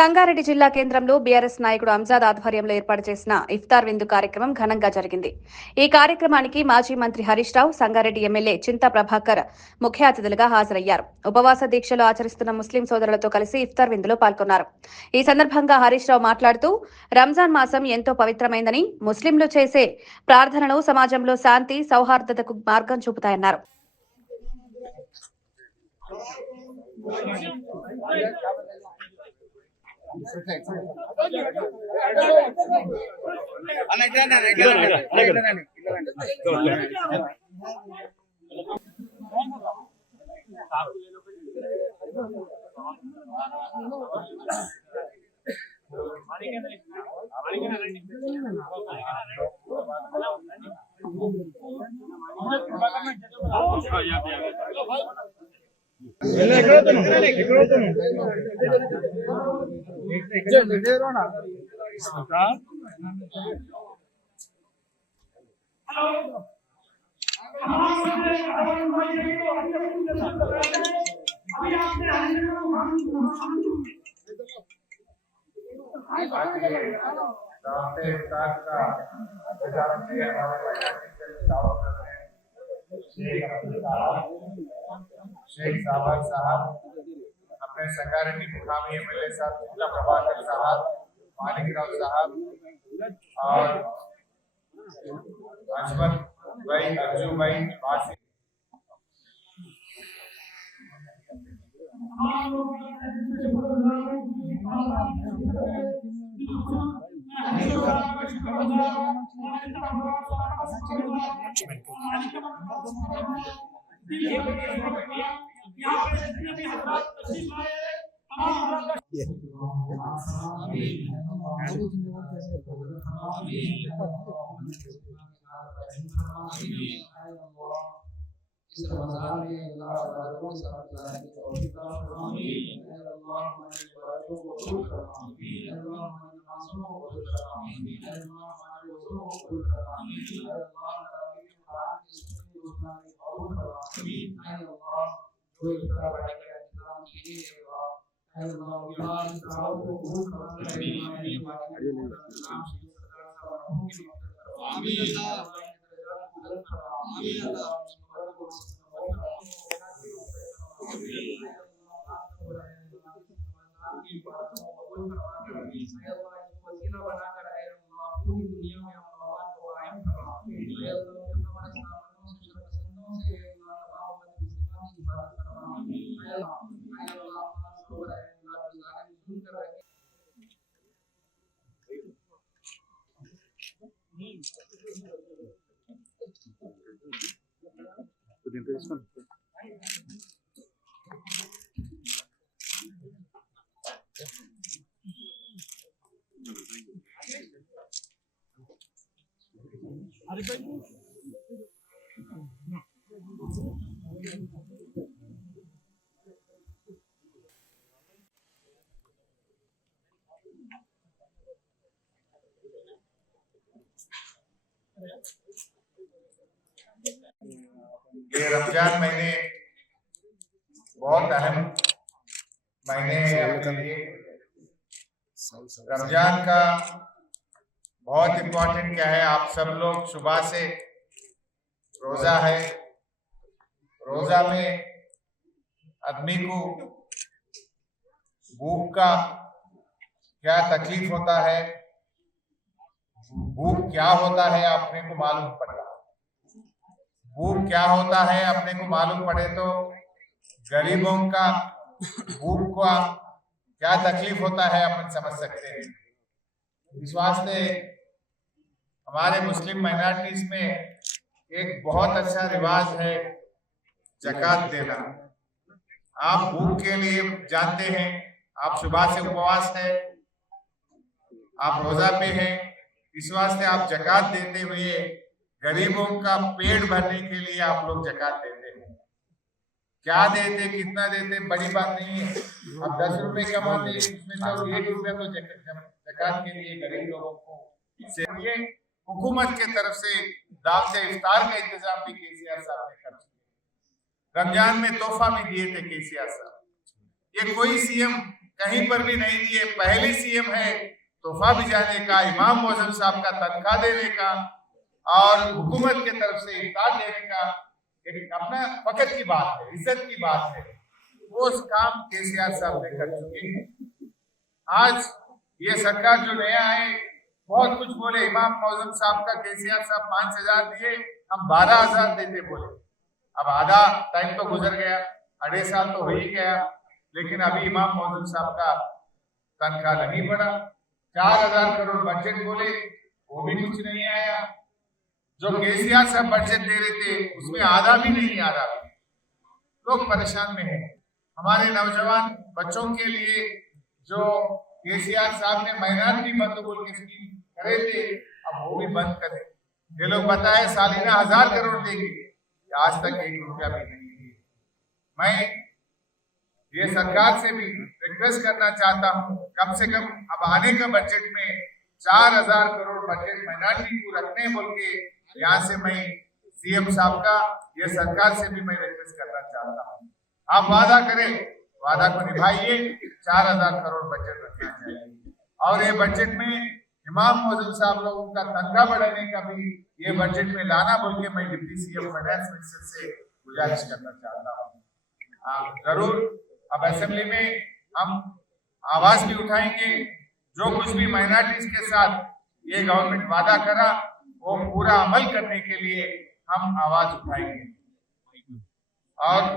సంగారెడ్డి జిల్లా కేంద్రంలో బీఆర్ఎస్ నాయకుడు అంజాద్ ఆధ్వర్యంలో ఏర్పాటు చేసిన ఇఫ్తార్ విందు కార్యక్రమం ఘనంగా జరిగింది. ఈ కార్యక్రమానికి మాజీ మంత్రి హరీష్ రావు, సంగారెడ్డి ఎమ్మెల్యే చింతా ప్రభాకర్ ముఖ్య అతిథులుగా హాజరయ్యారు. ఉపవాస దీక్షలు ఆచరిస్తున్న ముస్లిం సోదరులతో కలిసి ఇఫ్తార్ విందులో పాల్గొన్నారు. ఈ సందర్భంగా హరీష్ రావు మాట్లాడుతూ రంజాన్ మాసం ఎంతో పవిత్రమైందని, ముస్లింలు చేసే ప్రార్థనలు సమాజంలో శాంతి, సౌహార్దతకు మార్గం చూపుతాయన్నారు. शेख साबर साहब, अपने संगारेड्डी मुकामी एमएलए साहब चिंता प्रभाकर साहब, मालिक राव साहब और अजमत भाई, अर्जू भाई, वासी ये रमजान महीने बहुत अहम महीने हैं अपने लिए। रमजान का बहुत इम्पोर्टेंट क्या है, आप सब लोग सुबह से रोजा है, रोजा में आदमी को भूख का क्या तकलीफ होता है, भूख क्या होता है अपने को मालूम पड़ता। भूख क्या होता है अपने को मालूम पड़े तो गरीबों का भूख का क्या तकलीफ होता है अपन समझ सकते हैं। इस वास्ते हमारे मुस्लिम माइनॉरिटीज में एक बहुत अच्छा रिवाज है ज़कात देना। आप भूख के लिए जानते हैं, आप सुबह से उपवास है, आप रोजा पे हैं, इस वास्ते आप ज़कात देते हुए गरीबों का पेट भरने के लिए आप लोग ज़कात देते हैं। क्या देते, कितना देते बड़ी बात नहीं है। अब 10 रुपए कमाते इसमें तो 1 रुपया तो ज़कात के लिए गरीब लोगों को से ये हुकूमत के तरफ से दाव से इफ्तार का इंतजाम भी केसीआर साहब ने कर दिया। रमजान में तोहफा भी दिए थे केसीआर साहब। ये कोई सीएम कहीं पर भी नहीं दिए। पहली सीएम है तोहफा भिजाने का, इमाम मौजूद साहब का तनख्वाह देने का और हुकूमत की तरफ से इफ्तार देने का एक अपना फख्र की बात है, इज्जत की बात है। वो काम केसीआर साहब ने कर चुके हैं। आज ये सरकार जो नया है बहुत कुछ बोले, इमाम मौजूद साहब का केसीआर साहब 5,000 दिए, हम 12,000 देते बोले। अब आधा टाइम तो गुजर गया, 2.5 साल तो हो ही गया, लेकिन अभी इमाम मौजूद साहब का तनख्वाह नहीं बढ़ा। 4,000 करोड़ बजट बोले, वो भी कुछ नहीं आया। जो केसीआर साहब बजट दे रहे थे उसमें आधा भी नहीं आ रहा। लोग परेशान में हैं। हमारे नौजवान बच्चों के लिए जो केसीआर साहब ने माइनॉरिटी बंधु की स्कीम करे थे, अब वो भी बंद करें। ये लोग बताए सालाना 1,000 करोड़ देंगे, आज तक 1 रुपया भी नहीं दिए। मैं ये सरकार से भी रिक्वेस्ट करना चाहता हूँ, कम से कम अब आने का बजट में 4,000 करोड़ बजट माइनॉरिटी को रखने बोल के यहाँ से मैं सीएम साहब का, ये सरकार से भी मैं रिक्वेस्ट करना चाहता हूँ। आप वादा करें, वादा को निभाइए। 4,000 करोड़ बजट रखना चाहिए और ये बजट में इमाम मौजूद साहब लोगों का तनख्वाह बढ़ाने का भी ये बजट में लाना बोल के मैं डिप्टी सीएम फाइनेंस मिनिस्टर से गुजारिश करना चाहता हूँ। जरूर अब असेंबली में हम आवाज भी उठाएंगे। जो कुछ भी माइनॉरिटीज के साथ ये गवर्नमेंट वादा करा वो पूरा अमल करने के लिए हम आवाज उठाएंगे। और